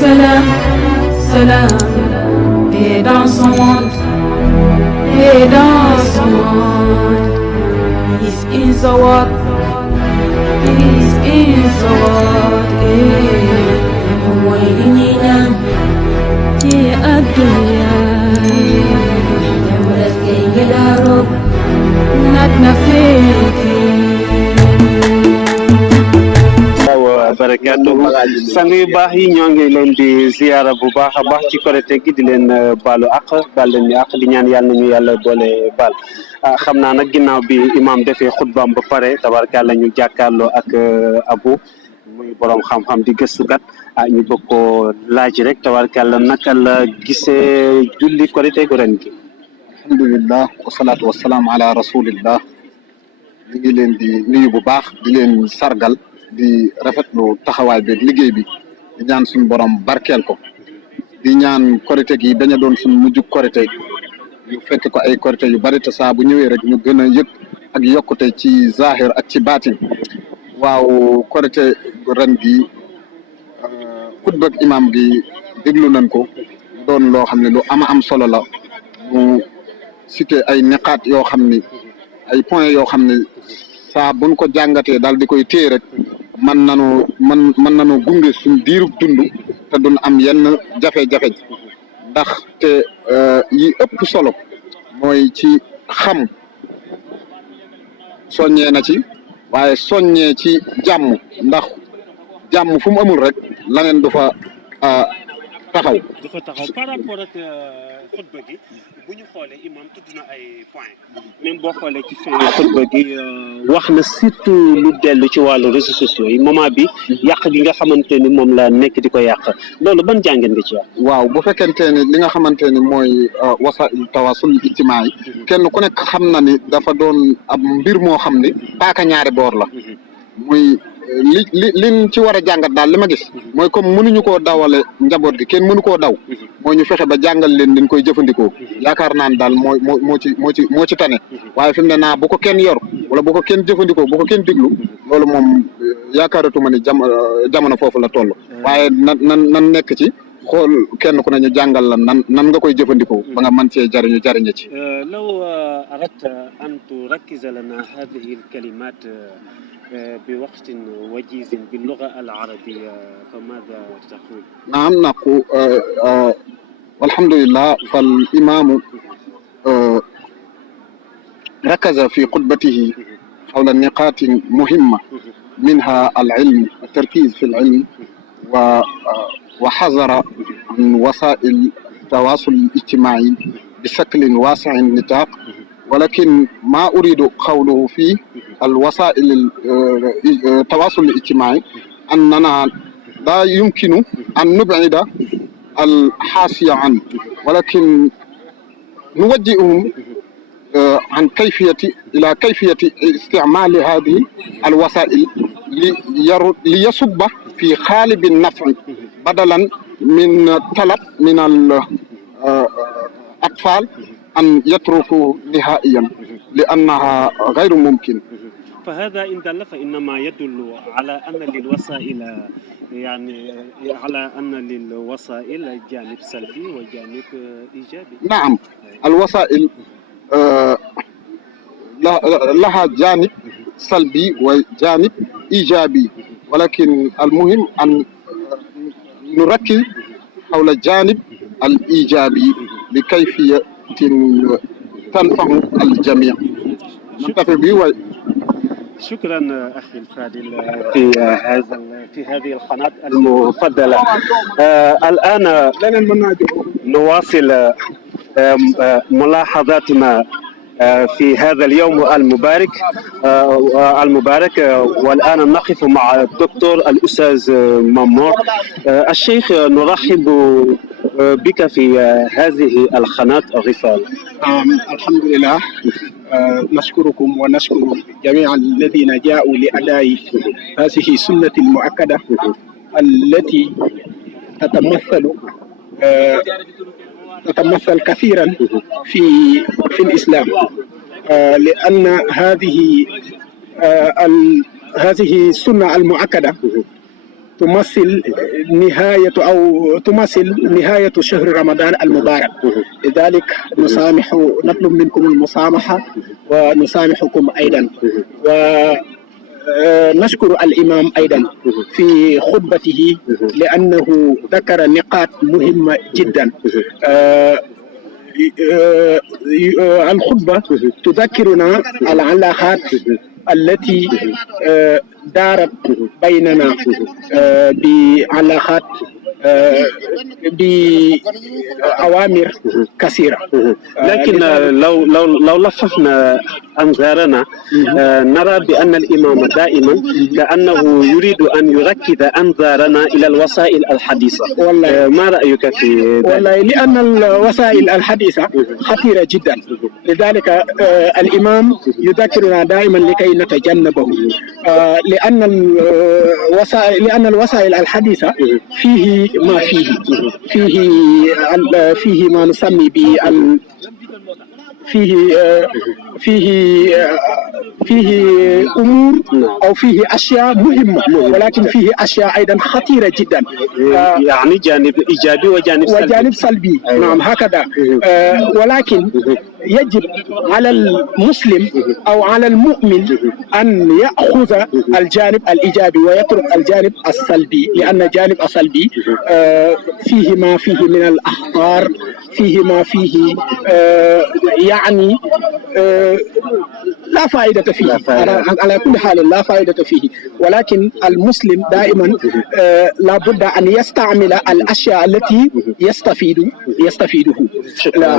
Salam, salam, et dans son monde, et dans son monde. Peace in the world, peace in the world. موينينا في الدنيا يا رب نتنا فيك barakatuhu sang yu baax yi ñoo ngi leen di ziyaara bu baax a baax ci korite gi di leen baalu àq baal leen ñu àq di ñaan yàlla nañu yàlla boole baal xam naa nag ginnaaw bi imaam defee xutbaam ba pare tabarkàlla ñu jàkkaarloo ak Abu muy borom xam-xam di gëstukat ñu bëgg ko laaj rek tabarkàlla naka la gisee julli korite gu ren gi. alhamdulillah wasalaatu wasalaam ala rasulillah ñu ngi leen di nuyu bu baax di leen sargal di rafetlu taxawaay bi liggéey bi di ñaan suñu borom barkeel ko di ñaan korite gi daña doon suñu mujjug korite yu fekk ko ay korite yu bari te saa bu ñëwee rek ñu gën a yëg ak yokkute ci zahir ak ci baatin waaw korite ren gi xutba ak imam gi déglu nañ ko doon loo xam ne lu am solo la mu cité ay niqaat yoo xam ni ay point yoo xam ne saa buñ ko jàngatee daal di koy téye rek mën nañu gunge suñ diirub dund te duñ am yenn jafe-jafe ndax te yi ëpp solo mooy ci xam soññee na ci waaye soññee ci jàmm ndax jàmm fu mu amul rek laneen du fa taxaw. dafa taxaw par rapport ak xutba gi bu ñu xoolee imam tudd na ay point même boo xoolee ci fin xutba gi wax na surtout lu dellu ci wàllu réseaux sociaux yi moment bi yàq gi nga xamante ni moom la nekk di ko yàq loolu ban jàngeen nga ci wax. waaw bu fekkente ni li nga xamante ni mooy wasaa'il tawasul ijtimaai kenn ku nekk xam na ni dafa doon ab mbir moo xam ni paaka ñaari boor la muy liñ ci war a jàngat daal li ma gis mooy comme mënuñu koo dawale njaboot gi kenn mënu koo daw mooy ñu fexe ba jàngal leen niñ koy jëfandikoo yaakaar naan daal moo ci tane waaye fi mu ne naa bu ko kenn yor wala bu ko kenn jëfandikoo bu ko kenn diglu loolu moom yaakaaratuma ni jamono foofu la toll waaye nan nekk ci xool kenn ku ne ñu jàngal la nan nga koy jëfandikoo ba nga mën cee jariñe ci law aradta an turakkiza lana hadihi alkalimat بوقت وجيز باللغة العربية فماذا تقول؟ نعم نقول والحمد لله فالإمام ركز في خطبته حول نقاط مهمة منها العلم التركيز في العلم وحذر من وسائل التواصل الاجتماعي بشكل واسع النطاق ولكن ما أريد قوله في الوسائل التواصل الاجتماعي أننا لا يمكن أن نبعد الحاشية عنه ولكن نوجههم عن إلى كيفية استعمال هذه الوسائل ليصب في غالب النفع بدلا من طلب من الأطفال أن يتركوا نهائيا لأنها غير ممكن. فهذا إن دل فإنما يدل على أن للوسائل جانب سلبي وجانب إيجابي. نعم الوسائل لها جانب سلبي وجانب إيجابي ولكن المهم أن نركز حول الجانب الإيجابي لكيفية تنفع الجميع. شكرا أخي الفاضل في هذه القناة المفضلة. الآن نواصل ملاحظاتنا في هذا اليوم المبارك والآن نقف مع الدكتور الأستاذ ممور. الشيخ نرحب بك في هذه القناة غفال. الحمد لله نشكركم ونشكر جميع الذين جاءوا لأداء هذه السنة المؤكدة التي تتمثل كثيرا في الإسلام لأن هذه السنة المؤكدة تمثل نهاية أو تمثل نهاية شهر رمضان المبارك. لذلك نطلب منكم المسامحة ونسامحكم أيضا. ونشكر الإمام أيضا في خطبته لأنه ذكر نقاط مهمة جدا. الخطبة تذكرنا العلاقات التي دارت بيننا بعلاقات بأوامر كثيرة. لكن لو لففنا أنظارنا نرى بأن الإمام دائما كأنه يريد أن يركز أنظارنا إلى الوسائل الحديثة. ما رأيك في ذلك؟ والله لأن الوسائل الحديثة خطيرة جدا، لذلك الإمام يذكرنا دائما لكي نتجنبه. لأن الوسائل الحديثة فيه ما فيه ما نسمي فيه أمور أو فيه أشياء مهمة، ولكن فيه أشياء أيضا خطيرة جدا. يعني جانب إيجابي وجانب سلبي. نعم هكذا. ولكن يجب على المسلم أو على المؤمن أن يأخذ الجانب الإيجابي ويترك الجانب السلبي، لأن الجانب السلبي فيه ما فيه من الأخطار، فيه ما فيه يعني لا فائدة فيه. على كل حال لا فائدة فيه، ولكن المسلم دائما لابد أن يستعمل الأشياء التي يستفيده. شكرا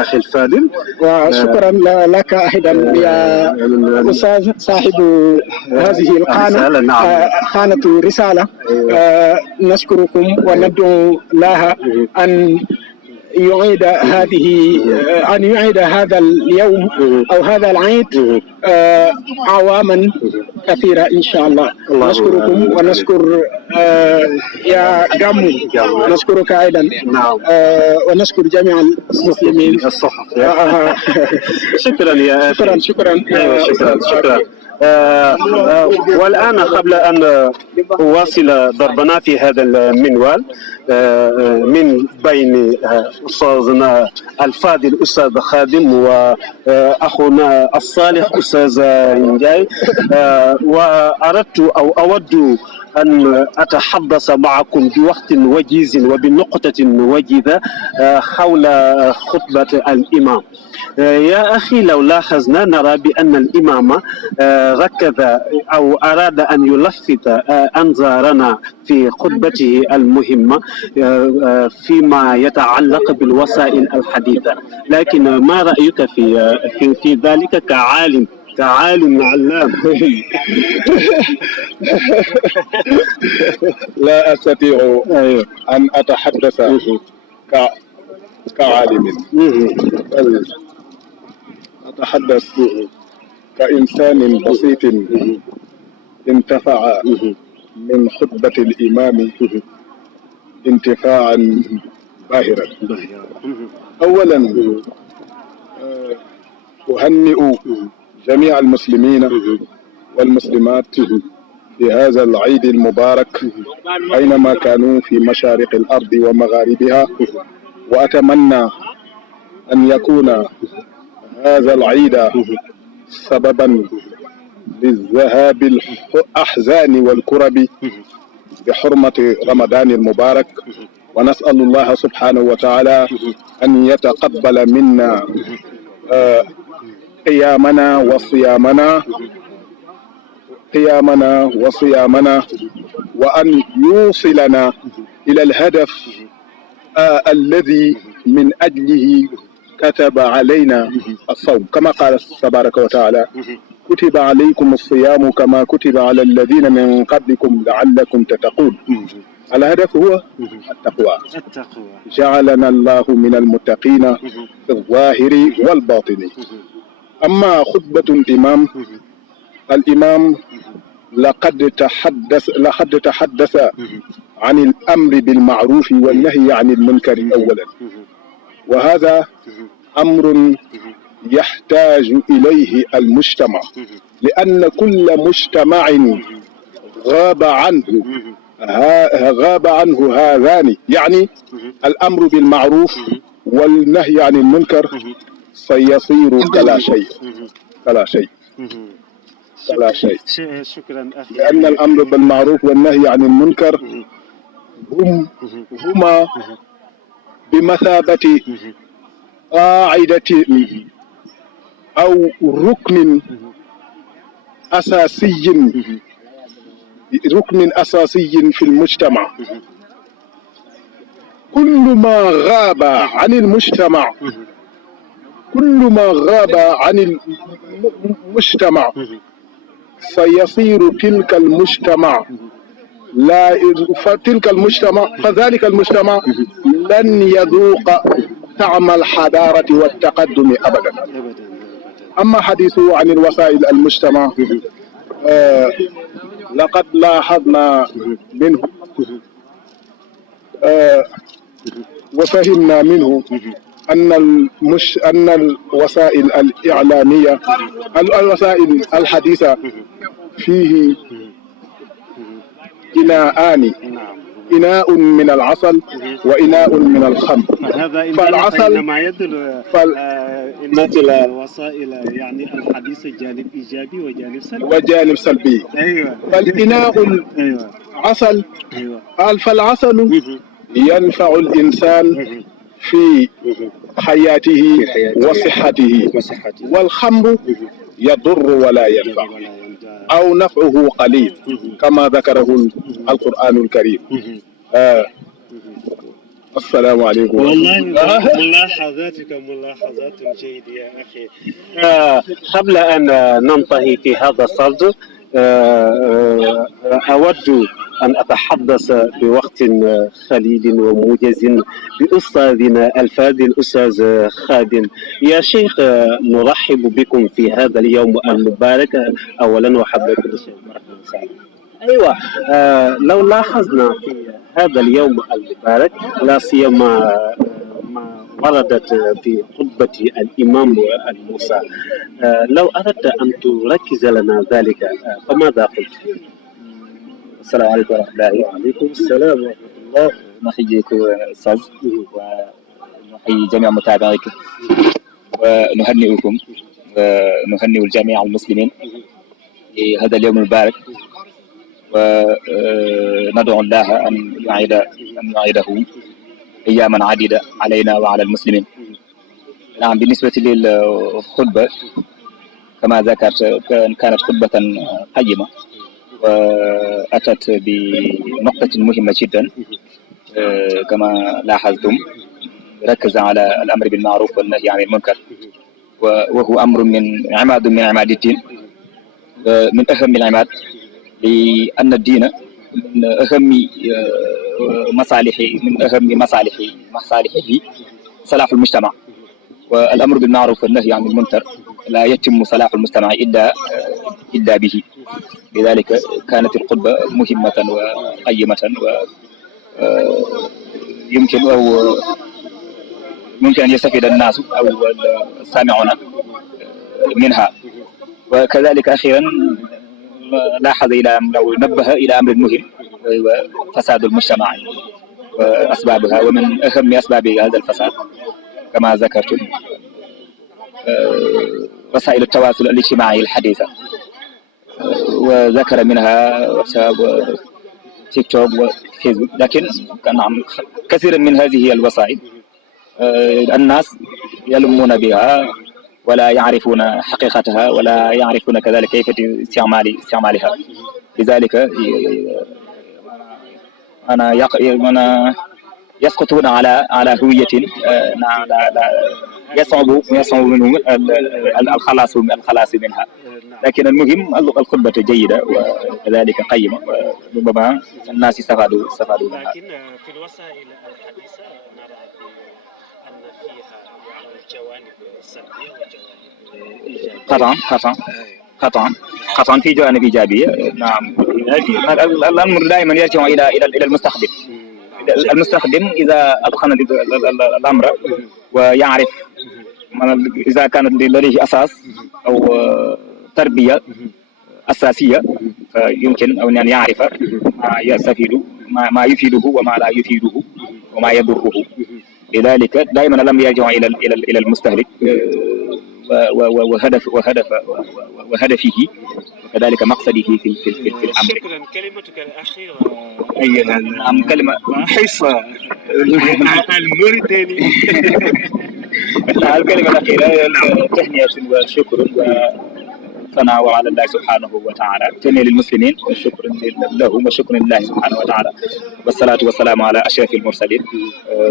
أخي الفاضل، وشكرا لك أيضا يا أستاذ صاحب هذه القناة، قناة رسالة. نشكركم وندعو لها أن يعيد هذا اليوم أو هذا العيد عواما كثيرة إن شاء الله. نشكركم ونشكر يا جامو، نشكرك أيضا. ونشكر جميع المسلمين. شكرا يا أخي. شكرا. والآن قبل أن أواصل ضربنا في هذا المنوال من بين أستاذنا الفاضل أستاذ خادم وأخونا الصالح أستاذ نجاي، وأردت أو أود أن أتحدث معكم بوقت وجيز وبنقطة وجيزة حول خطبة الإمام. يا أخي لو لاحظنا نرى بأن الإمام ركز أو أراد أن يلفت أنظارنا في خطبته المهمة فيما يتعلق بالوسائل الحديثة. لكن ما رأيك في ذلك كعالم علام؟ لا أستطيع أن أتحدث كعالم، بل أتحدث كإنسان بسيط انتفع من خطبة الإمام انتفاعا باهرا. أولا أهنئ جميع المسلمين والمسلمات في هذا العيد المبارك أينما كانوا في مشارق الأرض ومغاربها، وأتمنى أن يكون هذا العيد سببا للذهاب الأحزان والكرب بحرمة رمضان المبارك. ونسأل الله سبحانه وتعالى أن يتقبل منا قيامنا وصيامنا وأن يوصلنا إلى الهدف الذي من أجله كتب علينا الصوم، كما قال تبارك وتعالى: كتب عليكم الصيام كما كتب على الذين من قبلكم لعلكم تتقون. الهدف هو التقوى. جعلنا الله من المتقين في الظاهر والباطن. أما خطبة الإمام لقد تحدث عن الأمر بالمعروف والنهي عن المنكر أولا، وهذا أمر يحتاج إليه المجتمع، لأن كل مجتمع غاب عنه غاب عنه هذان، يعني الأمر بالمعروف والنهي عن المنكر، سيصير كلا شيء كلا شيء كلا شيء. شكرا أخي. لأن الأمر بالمعروف والنهي عن المنكر هما بمثابة قاعدة أو ركن أساسي في المجتمع. كل ما غاب عن المجتمع سيصير تلك المجتمع فذلك المجتمع لن يذوق طعم الحضارة والتقدم أبدا. أما حديثه عن الوسائل المجتمع، لقد لاحظنا منه وفهمنا منه أن الوسائل الإعلامية، الوسائل الحديثة، فيه إناءان، إناء من العسل وإناء من الخمر. فالعسل ما يدل مثل الوسائل يعني الحديث جانب إيجابي وجانب سلبي. أيوة. فالإناء العسل، فالعسل ينفع الإنسان في حياته وصحته، والخمر يضر ولا ينفع أو نفعه قليل كما ذكره القرآن الكريم. السلام عليكم. والله ملاحظاتك ملاحظات جيدة يا أخي. قبل أن ننتهي في هذا الصدد، أود أن أتحدث بوقت خليل وموجز بأستاذنا الفاضل أستاذ خادم. يا شيخ، نرحب بكم في هذا اليوم المبارك أولا، وحبيت الشيخ مرحبا. أيوة، لو لاحظنا في هذا اليوم المبارك، لا سيما ما وردت في خطبة الإمام الموسى، لو أردت أن تركز لنا ذلك فماذا قلت؟ السلام عليكم ورحمة الله. وعليكم السلام ورحمة الله. نحييك أستاذ ونحيي جميع متابعيك ونهنئكم ونهنئ الجميع المسلمين في هذا اليوم المبارك، وندعو الله أن يعيده أياما عديدة علينا وعلى المسلمين. نعم، بالنسبة للخطبة كما ذكرت كانت خطبة قيمة، وأتت بنقطة مهمة جدا كما لاحظتم. ركز على الأمر بالمعروف والنهي عن المنكر، وهو أمر من عماد الدين، من أهم العماد، لأن الدين من أهم مصالحه صلاح المجتمع، والأمر بالمعروف والنهي عن المنكر لا يتم صلاح المجتمع إلا به. لذلك كانت الخطبة مهمة وقيمة، يمكن أن يستفيد الناس أو السامعون منها. وكذلك أخيرا لاحظ أو نبه إلى أمر مهم، وهو فساد المجتمع وأسبابها، ومن أهم أسباب هذا الفساد كما ذكرتم وسائل التواصل الاجتماعي الحديثة، وذكر منها واتساب وتيك توك وفيسبوك. لكن كثيرا من هذه الوسائل الناس يلمون بها ولا يعرفون حقيقتها، ولا يعرفون كذلك كيف استعمالها. لذلك أنا يسقطون على هوية يصعب منهم الخلاص منها. لكن المهم الخطبة جيدة وكذلك قيمة، وربما الناس استفادوا منها. لكن في الوسائل الحديثة نرى أن فيها يعني جوانب سلبية وجوانب إيجابية. قطعا في جوانب إيجابية. نعم، الأمر دائما يرجع إلى المستخدم إذا أتقن الأمر ويعرف إذا كان لديه أساس أو تربية أساسية فيمكن أو أن يعرف ما يستفيد ما يفيده وما لا يفيده وما يضره. لذلك دائما لم يرجع إلى المستهلك وهدفه وكذلك مقصده في الأمر. شكرا. كلمتك الأخيرة نعم كلمة حصة الموريتاني. الكلمة الأخيرة تهنئة وشكر وثناء على الله سبحانه وتعالى، تهنئة للمسلمين والشكر لهم وشكر لله سبحانه وتعالى، والصلاة والسلام على أشرف المرسلين.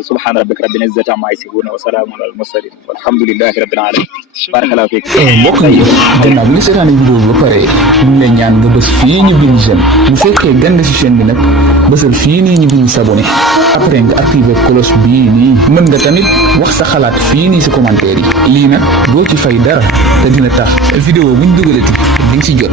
سبحان ربك رب العزة عما يصفون وسلام على المرسلين والحمد لله رب العالمين. بارك الله فيك. mbokk yi gannaaw bi nga seetaane vidéo bi ba pare ñu ngi lay ñaan nga bës fii ñu bind j'aime bu fekkee gande ci chaîne bi nag bësal fii nii ñu bind s'abonné après nga activé cloche bii nii mën nga tamit wax sa xalaat fii nii ci commentaire yi lii nag doo ci fay dara te dina tax vidéo buñ dugalati di nga ci jot.